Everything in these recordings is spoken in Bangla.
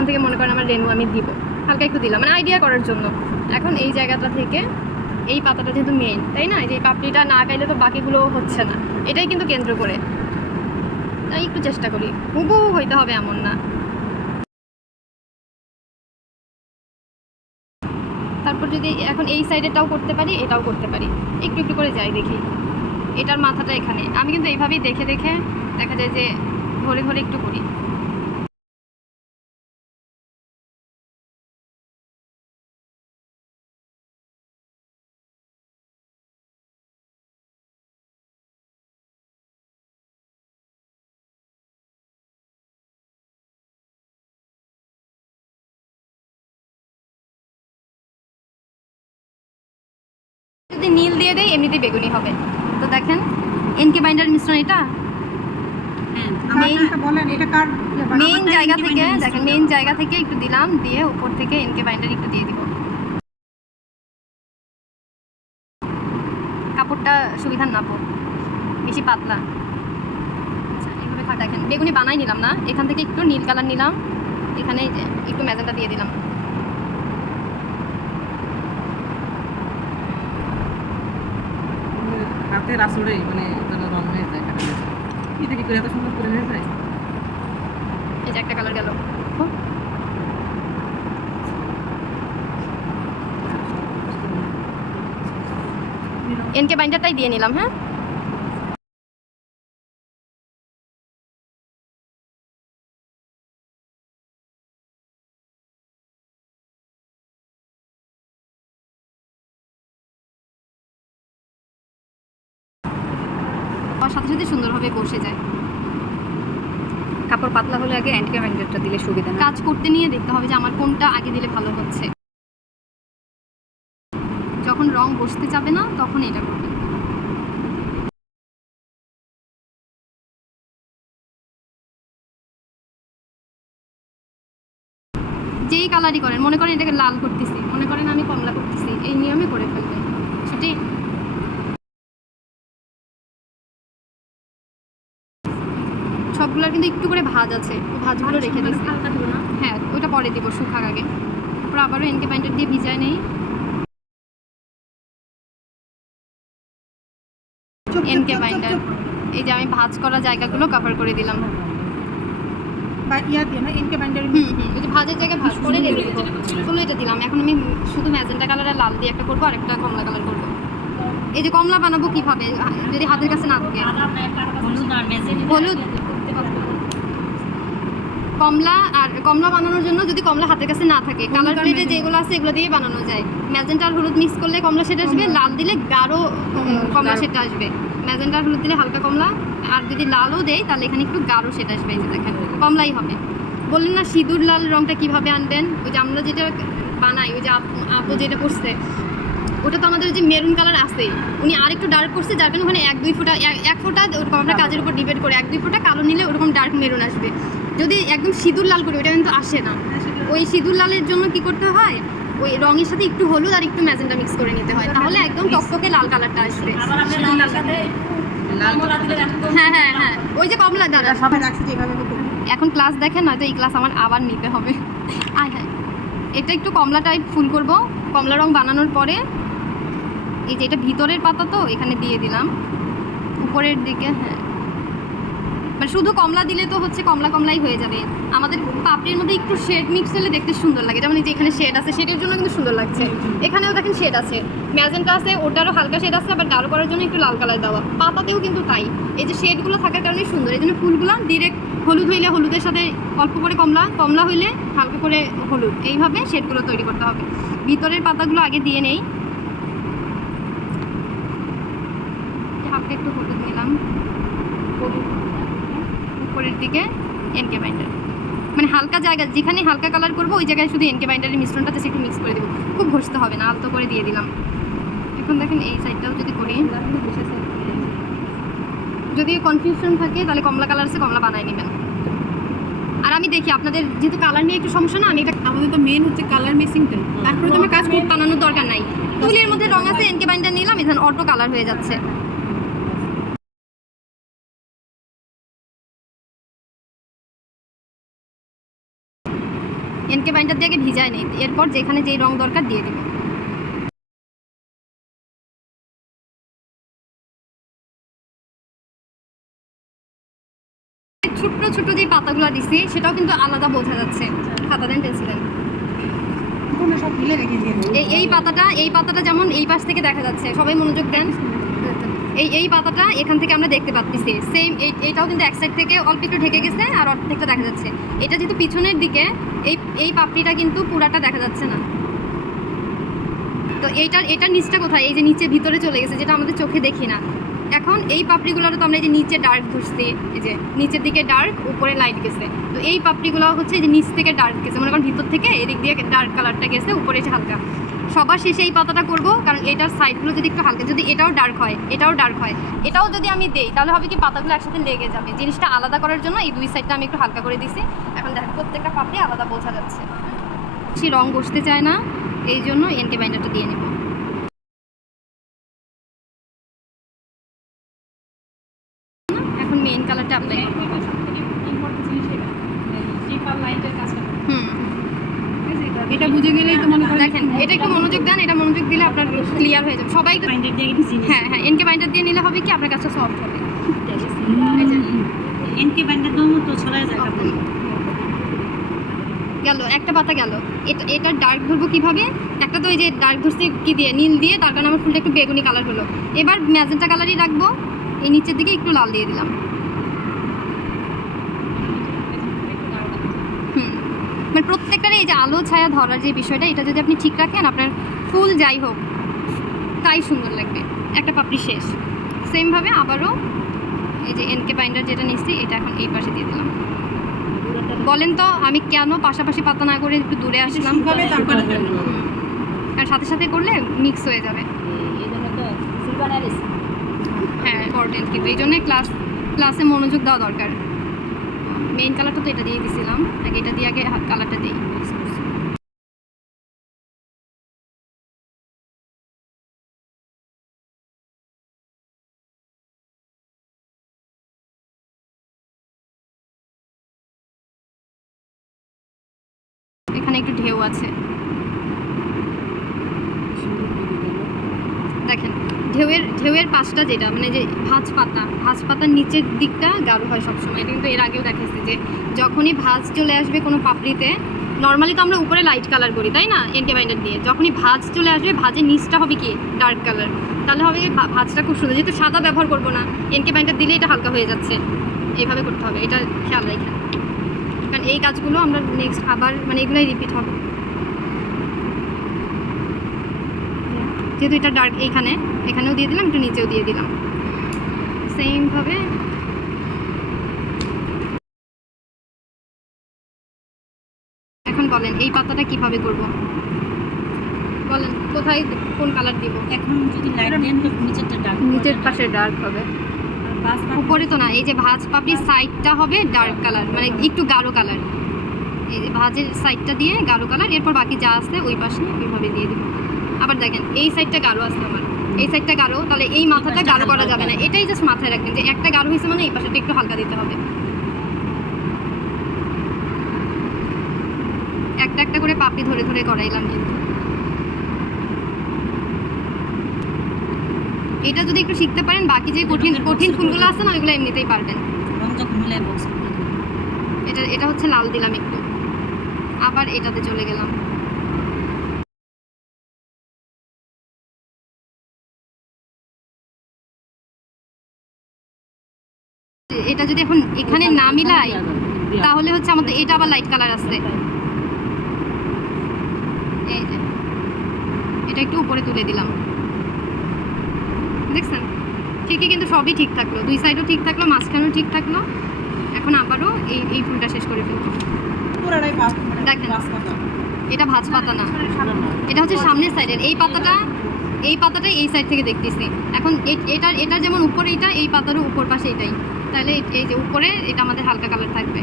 এখান থেকে মনে করেন আমার রেনু আমি দিব, হালকা একটু দিলাম মানে আইডিয়া করার জন্য। এখন এই জায়গাটা থেকে এই পাতাটা যেহেতু মেইন, তাই না, যে পাপড়িটা না আঁকাইলে তো বাকিগুলো হচ্ছে না, এটাই কিন্তু কেন্দ্র করে তাই একটু চেষ্টা করি, হুবহু হইতে হবে এমন না। তারপর যদি এখন এই সাইডেটাও করতে পারি, এটাও করতে পারি, একটু একটু করে যাই দেখি। এটার মাথাটা এখানে, আমি কিন্তু এইভাবেই দেখে দেখে দেখা যায় যে ধরে ধরে একটু করি। যদি নীল দিয়ে দেয় এমনিতেই বেগুনি হবে। তো দেখেন এনকে বাইন্ডার মিশ্রণ এটা মেইন জায়গা থেকে, দেখেন মেইন জায়গা থেকে একটু দিলাম, দিয়ে উপর থেকে এনকে বাইন্ডার একটু দিয়ে দিব। কাপড়টা সুবিধার নাপো, বেশি পাতলা। আচ্ছা এইভাবে দেখেন বেগুনি বানাই নিলাম না, এখান থেকে একটু নীল কালার নিলাম, এখানে একটু ম্যাজেন্টা দিয়ে দিলাম। হাতের আসরে মানে রং হয়ে যায়, এটা কি করে এত সুন্দর করে হয়ে যায়। এই যে একটা কালার গেল। এনকে বাইন্ডারটাই দিয়ে নিলাম। হ্যাঁ আর সাথে সাথে সুন্দরভাবে বসে যায়। কাপড় পাতলা হলে আগে এনকে বাইন্ডারটা দিলে সুবিধা, কাজ করতে নিয়ে দেখতে হবে যে আমার কোনটা আগে দিলে ভালো হচ্ছে। যখন রং বসতে যাবে না তখন এটা করবেন। যেই কালারই করেন, মনে করেন এটাকে লাল করতেছি, মনে করেন আমি কমলা করতেছি, এই নিয়মে করে ফেলবেন সেটাই। সবগুলোর কিন্তু একটু করে ভাঁজ আছে, ভাঁজগুলো রেখে দিচ্ছি। হ্যাঁ ওইটা পরে দিব শুকার আগে। তারপর আবারও এনকে বাইন্ডার দিয়ে ভিজায় নেই। এনকে বাইন্ডার এই যে আমি ভাঁজ করা জায়গাগুলো কভার করে দিলাম। ওই যে ভাঁজের জায়গায় ভাঁজ করে রেখে দিব, এগুলো এটা দিলাম। এখন আমি শুধু ম্যাজেন্টা কালারের লাল দিয়ে একটা করবো আর একটা কমলা কালার করবো। এই যে কমলা বানাবো কিভাবে যদি হাতের কাছে না থাকে, হলুদ কমলা আর কমলা বানানোর জন্য যদি কমলা হাতের কাছে না থাকে, কালার প্লেটে যেগুলো আছে এগুলো দিয়ে বানানো যায়। ম্যাজেন্টা আর হলুদ মিক্স করলে কমলা শেড আসবে, লাল দিলে গাঢ় কমলা শেডটা আসবে। ম্যাজেন্টা আর হলুদ দিলে হালকা কমলা, আর যদি লালও দেয় তাহলে এখানে একটু গাঢ় শেড আসবে। এই যে দেখেন কমলাই হবে। বললেন না সিঁদুর লাল রঙটা কিভাবে আনবেন, ওই যে আমরা যেটা বানাই, ওই যে আপু যেটা করছে ওটা তো আমাদের যে মেরুন কালার আছে, উনি আর একটু ডার্ক করছে, যার কারণে ওখানে 1-2 ফোঁটা, 1 ফোঁটা ওরকম আমরা কাজের উপর ডিপেন্ড করে 1-2 ফোঁটা কালো নিলে ওরকম ডার্ক মেরুন আসবে। যদি একদম সিঁদুর লাল করি ওটা কিন্তু আসে না। ওই সিঁদুর লালের জন্য কি করতে হয়, ওই রঙের সাথে একটু হলুদ আর একটু ম্যাজেন্টা মিক্স করে নিতে হয়, তাহলে একদম টকটকে লাল কালারটা আসবে। হ্যাঁ হ্যাঁ হ্যাঁ ওই যে কমলা দাদা এখন ক্লাস দেখেন, নয়তো এই ক্লাস আমার আবার নিতে হবে। আয় হ্যাঁ এটা একটু কমলা টাইপ ফুল করব। কমলা রং বানানোর পরে এই যে এটা ভিতরের পাতা তো এখানে দিয়ে দিলাম উপরের দিকে। হ্যাঁ মানে শুধু কমলা দিলে তো হচ্ছে কমলা কমলাই হয়ে যাবে। আমাদের পাপড়ির মধ্যে একটু শেড মিক্স হলে দেখতে সুন্দর লাগে, যেমন এই যে এখানে শেড আছে, শেডের জন্য কিন্তু সুন্দর লাগছে। এখানেও দেখেন শেড আছে, ম্যাজেন্টা আছে, ওটারও হালকা শেড আছে, আবার গাঢ় করার জন্য একটু লাল কালার দেওয়া। পাতাতেও কিন্তু তাই, এই যে শেডগুলো থাকার কারণে সুন্দর। এই জন্য ফুলগুলো ডিরেক্ট হলুদ হইলে হলুদের সাথে অল্প করে কমলা, কমলা হইলে হালকা করে হলুদ, এইভাবে শেডগুলো তৈরি করতে হবে। ভিতরের পাতাগুলো আগে দিয়ে নেই, হালকা একটু হলুদ নিলাম উপরের দিকে। এনকে বাইন্ডার মানে হালকা জায়গা যেখানে হালকা কালার করবো ওই জায়গায় শুধু এনকে বাইন্ডারের মিশ্রণটাতে একটু মিক্স করে দেবো, খুব ঘষতে হবে না, আলতো করে দিয়ে দিলাম। এখন দেখেন এই সাইডটাও যদি করি, যদি কনফিউশন থাকে তাহলে কমলা কালার আছে কমলা বানায় নেবেন। আর আমি দেখি আপনাদের যেহেতু কালার নিয়ে একটু সমস্যা না, আমি এটা আমাদের তো মেন হচ্ছে কালার মিক্সিংটা, তারপরে তো আমার কাজ করতে বানানোর দরকার নাই। তুলির মধ্যে রং আছে, এনকে বাইন্ডার নিলাম, এখানে অটো কালার হয়ে যাচ্ছে। এনকে বাইন্ডার দিয়ে আগে ভিজায় নেই, এরপর যেখানে যেই রং দরকার দিয়ে দিব। ছোট্ট ছোট্ট যে পাতাগুলো দিছি সেটাও কিন্তু আলাদা বোঝা যাচ্ছে। খাতা দেন, পেন্সিল দেন। সব ফেলে রেখে দিয়ে এই পাতাটা যেমন এই পাশ থেকে দেখা যাচ্ছে, সবাই মনোযোগ দেন। এই পাতাটা এখান থেকে আমরা দেখতে পাচ্ছি সেম। এইটাও কিন্তু এক সাইড থেকে অল্প একটু ঢেকে গেছে আর অর্ধেকটা দেখা যাচ্ছে। এটা যেহেতু পিছনের দিকে, এই পাপড়িটা কিন্তু পুরাটা দেখা যাচ্ছে না। তো এটার নিচটা কোথায়? এই যে নিচে ভিতরে চলে গেছে, যেটা আমাদের চোখে দেখি না। এখন এই পাপড়িগুলোর তো আমরা এই যে নিচে ডার্ক ধরছি, এই যে নিচের দিকে ডার্ক, উপরে লাইট গেছে। তো এই পাপড়িগুলো হচ্ছে এই যে নিচ থেকে ডার্ক গেছে, মনে করেন ভিতর থেকে এদিক দিয়ে ডার্ক কালারটা গেছে, উপরে এসে হালকা। সবার শেষে এই পাতাটা করব, কারণ এটার সাইডগুলো যদি একটু হালকা, যদি এটাও ডার্ক হয়, এটাও ডার্ক হয়, এটাও যদি আমি দেই, তাহলে হবে কি পাতাগুলো একসাথে লেগে যাবে। জিনিসটা আলাদা করার জন্য এই দুই সাইডটা আমি একটু হালকা করে দিছি। এখন দেখেন প্রত্যেকটা পাপড়ি আলাদা বোঝা যাচ্ছে। সে রং বসতে চায় না, এই জন্য এনকে বাইন্ডারটা দিয়ে নেব। এখন মেইন কালারটা অ্যাপ্লাই করব। এটা বুঝে গেলেই তো মনে করেন দেখেন, এটা একটু মনোযোগ দেন, এটা মনোযোগ দিলে আপনার ক্লিয়ার হয়ে যাবে। সবাই একটু বাইন্ডার দিয়ে কিছু হ্যাঁ হ্যাঁ, এনকে বাইন্ডার দিয়ে নিলে হবে কি আপনার কাজটা সফট হবে। এই যে এনকে বাইন্ডার দম তো ছড়ায় যায় কাপড়। গেল একটা পাতা গেল। এটা ডার্ক ধরবো কিভাবে? একটা তো এই যে ডার্ক ধরছি কি দিয়ে, নীল দিয়ে, তার কারণে আমার ফুলটা একটু বেগুনি কালার হলো। এবার ম্যাজেন্টা কালারই রাখবো, এই নিচের দিকে একটু লাল দিয়ে দিলাম। মানে প্রত্যেকটারে এই যে আলো ছায়া ধরার যে বিষয়টা, এটা যদি আপনি ঠিক রাখেন, আপনার ফুল যাই হোক তাই সুন্দর লাগবে। একটা পাপড়ি শেষ। সেমভাবে আবারও এই যে এনকে বাইন্ডার যেটা নিচ্ছি, এটা এখন এই পাশে দিয়ে দিলাম। বলেন তো আমি কেন পাশাপাশি পাতা না করে একটু দূরে আসলাম? আর সাথে সাথে করলে মিক্স হয়ে যাবে। হ্যাঁ, ইম্পর্টেন্ট, কিন্তু এই জন্যই ক্লাসে মনোযোগ দেওয়া দরকার। মেইন কালারটা তো এটা দিয়ে দিয়েছিলাম, আগে এটা দিয়ে আগে কালারটা দিই। এখানে একটু ঢেউ আছে, দেখেন ঢেউয়ের পাশটা যেটা মানে যে ভাঁজ পাতার নিচের দিকটা গাঢ় হয় সবসময়। এটা কিন্তু এর আগেও দেখাচ্ছি যে যখনই ভাঁজ চলে আসবে কোনো পাপড়িতে, নর্মালি তো আমরা উপরে লাইট কালার করি তাই না এনকে বাইন্ডার দিয়ে, যখনই ভাঁজ চলে আসবে ভাঁজের নিচটা হবে কি ডার্ক কালার, তাহলে হবে ভাঁজটা খুব সুন্দর। যেহেতু সাদা ব্যবহার করবো না, এনকে বাইন্ডার দিলে এটা হালকা হয়ে যাচ্ছে। এইভাবে করতে হবে, এটা খেয়াল রাখেন, কারণ এই কাজগুলো আমরা নেক্সট আবার মানে এগুলোই রিপিট হবে। যেহেতু এটা ডার্ক, এখানেও দিয়ে দিলাম, একটু নিচেও দিয়ে দিলাম সেমভাবে। এখন বলেন এই পাতাটা কিভাবে করব? বলেন কোথায় কোন কালার দিব? এখন যদি লাইট দেন তো নিচেরটা ডার্ক, নিচের পাশে ডার্ক হবে, উপরে তো না। এই যে ভাঁজ পাপড়ির সাইডটা হবে ডার্ক কালার, মানে একটু গাঢ় কালার। এই যে ভাঁজের সাইডটা দিয়ে গাঢ় কালার, এরপর বাকি যা আছে ওই পাশে ওইভাবে দিয়ে দিব। আবার দেখেন এই সাইডটা গাঢ় আছে আমার, এই সাইডটা গাঢ়, তাহলে এই মাথাটা গাঢ় করা যাবে না। এটাই জাস্ট মাথায় রাখবেন যে একটা গাঢ় হয়েছে মানে এই পাশটা একটু হালকা দিতে হবে। একটা একটা করে পাপড়ি ধরে ধরে করাইলাম। কিন্তু এটা যদি একটু শিখতে পারেন, বাকি যে কঠিন কঠিন ফুলগুলো আছে না ওইগুলো এমনিতেই পারবেন। এটা হচ্ছে লাল দিলাম একটু, আবার এটাতে চলে গেলাম। এটা যদি এখন এখানে না মিলাই, তাহলে হচ্ছে আমাদের এটা আবার লাইট কালার আছে। এই যে এটা একটু উপরে তুলে দিলাম, দেখছেন ঠিকই, কিন্তু সবই ঠিক থাকলো, দুই সাইডও ঠিক থাকলো, মাঝখানেও ঠিক থাকলো। এখন আবারও এই ফুলটা শেষ করে ফেলবো। দেখেন এটা ভাঁজ পাতা না, এটা হচ্ছে সামনের সাইডের এই পাতাটা এই সাইড থেকে দেখতেছি। এখন এটা যেমন উপরে, এটা এই পাতারও উপর পাশে এটাই, তাহলে এই যে উপরে এটা আমাদের হালকা কালার থাকবে।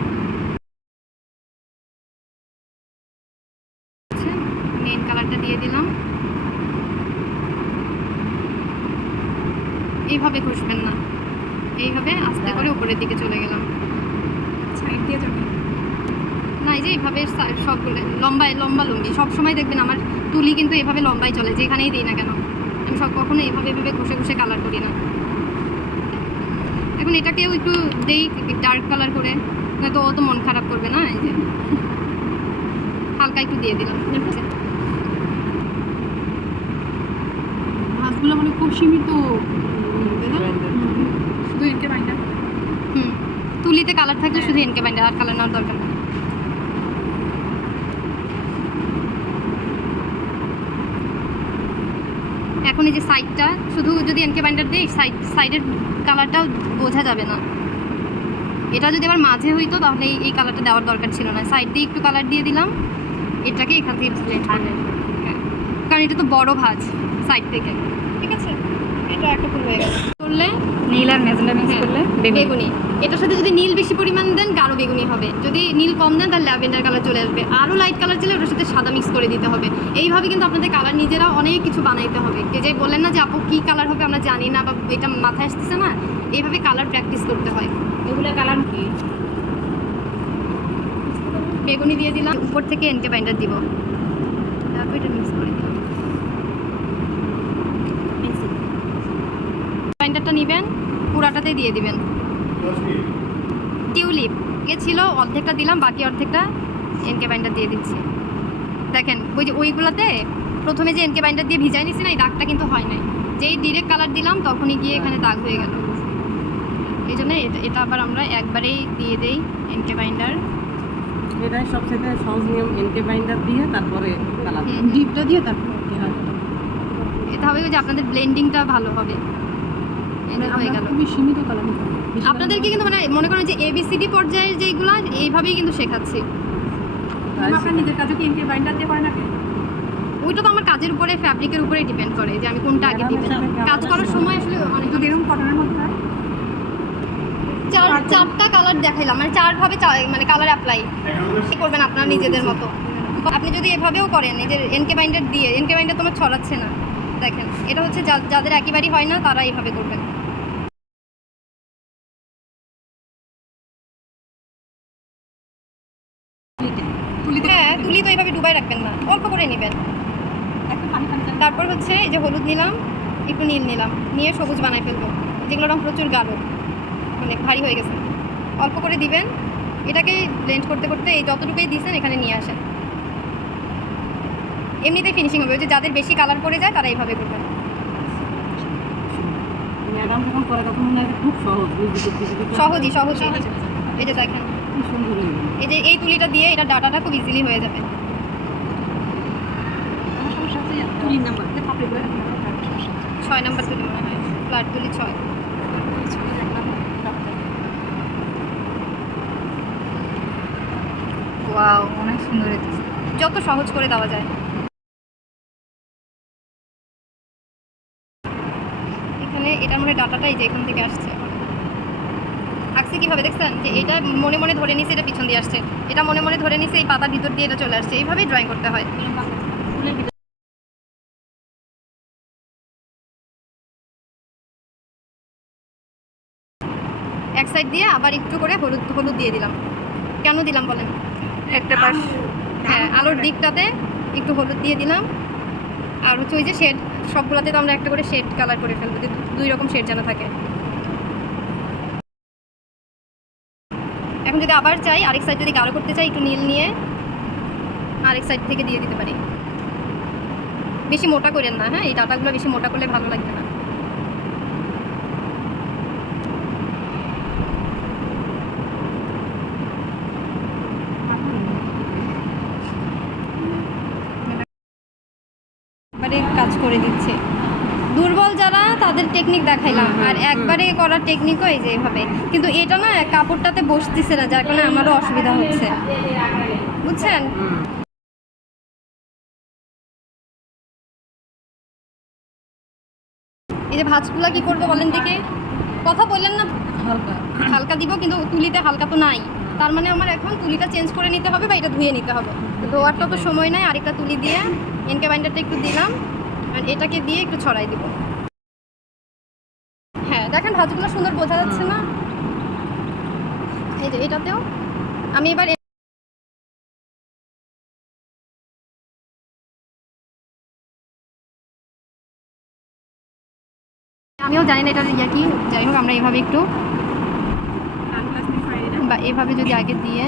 মেইন কালারটা দিয়ে দিলাম। এইভাবে ঘষবেন না, এইভাবে আস্তে করে উপরের দিকে চলে গেলাম। সাইড দিয়ে যাবেন না এই যে এইভাবে সবগুলো লম্বা লম্বি সব সময় দেখবেন আমার তুলি কিন্তু এভাবে লম্বাই চলে যেখানেই দিই না কেন, আমি সব কখনো এভাবে ঘষে ঘষে কালার করি না। এখন এটাকেও একটু দেই ডার্ক কালার করে, না তো ও তো মন খারাপ করবে না। এই যে হালকা একটু দিয়ে দিলাম। ভাঁজগুলো মানে খুব সীমিত, শুধু এনকে বাইন্ডার। তুলিতে কালার থাকলে শুধু এনকে বাইন্ডার, আর কালার নেওয়ার দরকার নেই। এখন এই যে সাইডটা শুধু যদি এনকে বাইন্ডার দিই সাইডের কালারটাও বোঝা যাবে না। এটা যদি আবার মাঝে হইতো তাহলে এই কালারটা দেওয়ার দরকার ছিল না। সাইড দিয়ে একটু কালার দিয়ে দিলাম, এটাকে এখান থেকে ব্লেন্ড করে। হ্যাঁ, কারণ এটা তো বড় ভাঁজ সাইড থেকে, ঠিক আছে। এটা একটা ফুল হয়ে গেল। করলে নীল আর ম্যাজেন্টা মিক্স করলে বেগুনি। এটার সাথে যদি নীল বেশি পরিমাণ দেন গাঢ় বেগুনি হবে, যদি নীল কম দেন তাহলে ল্যাভেন্ডার কালার চলে আসবে। আরও লাইট কালার চাইলে ওটার সাথে সাদা মিক্স করে দিতে হবে। এইভাবে কিন্তু আপনাদের কালার নিজেরা অনেক কিছু বানাইতে হবে। যে বললেন না যে আপু কী কালার হবে আমরা জানি না বা এটা মাথায় আসতেছে না, এইভাবে কালার প্র্যাকটিস করতে হয়। এগুলো কালার কি? বেগুনি দিয়ে দিলাম, উপর থেকে এনকে বাইন্ডার দিব, তারপর এটা মিক্স করে দিলাম। বাইন্ডারটা নেবেন, পুরাটাতেই দিয়ে দিবেন। টিউলিপ ছিল অর্ধেকটা দিলাম, বাকি অর্ধেকটা এনকে বাইন্ডার দিয়ে দিচ্ছি। দেখেন ওই যে ওইগুলোতে প্রথমে যে এনকে বাইন্ডার দিয়ে ভিজাই নিছি না, এই দাগটা কিন্তু হয় নাই। যেই ডিরেক্ট কালার দিলাম তখনই গিয়ে এখানে দাগ হয়ে গেল। এই জন্য এটা আবার আমরা একবারেই দিয়ে দেই এনকে বাইন্ডার। এটাই সবচেয়ে সহজ নিয়ম, এনকে বাইন্ডার দিয়ে তারপরে কালার ডিপটা দিয়ে তারপর এটা হবে যে আপনাদের ব্লেন্ডিংটা ভালো হবে। এটা হয়ে গেল। খুবই সীমিত কালার। আপনাদেরকে কিন্তু মানে মনে করেন যে এবিসিডি পর্যায়ের যেগুলো এইভাবেই কিন্তু শেখাচ্ছি। আপনার নিজের কাজে কি এনকে বাইন্ডার দিয়ে করেন নাকি? ওইটা তো আমার কাজের উপরে ফ্যাব্রিকের উপরে ডিপেন্ড করে যে আমি কোনটা আগে দিব। কাজ করার সময় আসলে অনেক যদি এরকম কটনের মধ্যে হয়, চারটা কালার দেখাইলাম, মানে চারভাবে মানে কালার অ্যাপ্লাই করবেন আপনার নিজেদের মতো। আপনি যদি এভাবেও করেন, এই যে এনকে বাইন্ডার দিয়ে, এনকে বাইন্ডার তোমার ছড়াচ্ছে না, দেখেন এটা হচ্ছে যাদের একেবারেই হয় না তারা এইভাবে করবেন। হ্যাঁ, তুলি তো এইভাবে ডুবাই রাখবেন না, অল্প করে নেবেন। তারপর হচ্ছে এই যে হলুদ নিলাম, একটু নীল নিলাম, নিয়ে সবুজ বানাই ফেলবো। যেগুলো রঙ প্রচুর গাঢ়, মানে ভারী হয়ে গেছে, অল্প করে দিবেন। এটাকে ব্লেন্ড করতে করতে এই যতটুকুই দিয়েছেন এখানে নিয়ে আসেন, এমনিতেই ফিনিশিং হবে। ওই যে যাদের বেশি কালার পড়ে যায় তারা এইভাবে করবেন। ম্যাডাম যখন করে তখন মনে হয় খুব সহজ, সহজই এই যে দেখেন, কি সুন্দর হয়ে গেল। এই যে এই তুলিটা দিয়ে এটা ডাটাটা খুব ইজিলি হয়ে যাবে। তুলির নাম্বার 6 নাম্বার তুলি মনে হয়, ফ্ল্যাট তুলি 6। ওয়াও, অনেক সুন্দর হয়েছে। যত সহজ করে দেওয়া যায়। এখানে এটার মনে ডাটাটাই যে এখান থেকে আসছে, আঁকছে কীভাবে দেখছেন? যে এটা মনে মনে ধরে নিছে এটা পিছন দিয়ে আসছে, এটা মনে মনে ধরে নিছে এই পাতার ভিতর দিয়ে এটা চলে আসছে। এইভাবেই ড্রয়িং করতে হয়। এক সাইড দিয়ে আবার একটু করে হলুদ দিয়ে দিলাম। কেন দিলাম বলেন? একটা পাশ, হ্যাঁ, আলোর দিকটাতে একটু হলুদ দিয়ে দিলাম। আর হচ্ছে ওই যে শেড, সবগুলোতে তো আমরা একটা করে শেড কালার করে ফেলবো, যে 2 রকম শেড যেন থাকে। এখন যদি আবার চাই আরেক সাইড যদি গাঢ় করতে চাই, একটু নীল নিয়ে আরেক সাইড থেকে দিয়ে দিতে পারি। বেশি মোটা করেন না, হ্যাঁ, এই ডাটাগুলো বেশি মোটা করলে ভালো লাগবে না। একবারে কাজ করে দিচ্ছে। দুর্বল যারা তাদের টেকনিক দেখাইলাম, আর একবারে করার টেকনিকও এই যে এইভাবে। কিন্তু এটা না কাপড়টাতে বসতেছে না, যার কারণে আমারও অসুবিধা হচ্ছে, বুঝছেন? এই যে ভাঁজগুলা কি করবো বলেন দিকে, কথা বললেন না, হালকা দিব, কিন্তু তুলিতে হালকা তো নাই। তার মানে আমার এখন তুলিটা চেঞ্জ করে নিতে হবে বা এটা ধুয়ে নিতে হবে। ধোয়ারটা তো সময় নাই, আরেকটা তুলি দিয়ে এনকে বাইন্ডারটা একটু দিলাম, আর এটাকে দিয়ে একটু ছড়াই দিব। হ্যাঁ, দেখেন ভাঁজগুলো সুন্দর বোঝা যাচ্ছে না? এই যে এটাতেও আমি এবার আমিও জানি না এটার ইয়া কি, যাই হোক আমরা এভাবে একটু ডান ক্লাস থেকে ফাইনাল বা এভাবে যদি আগে দিয়ে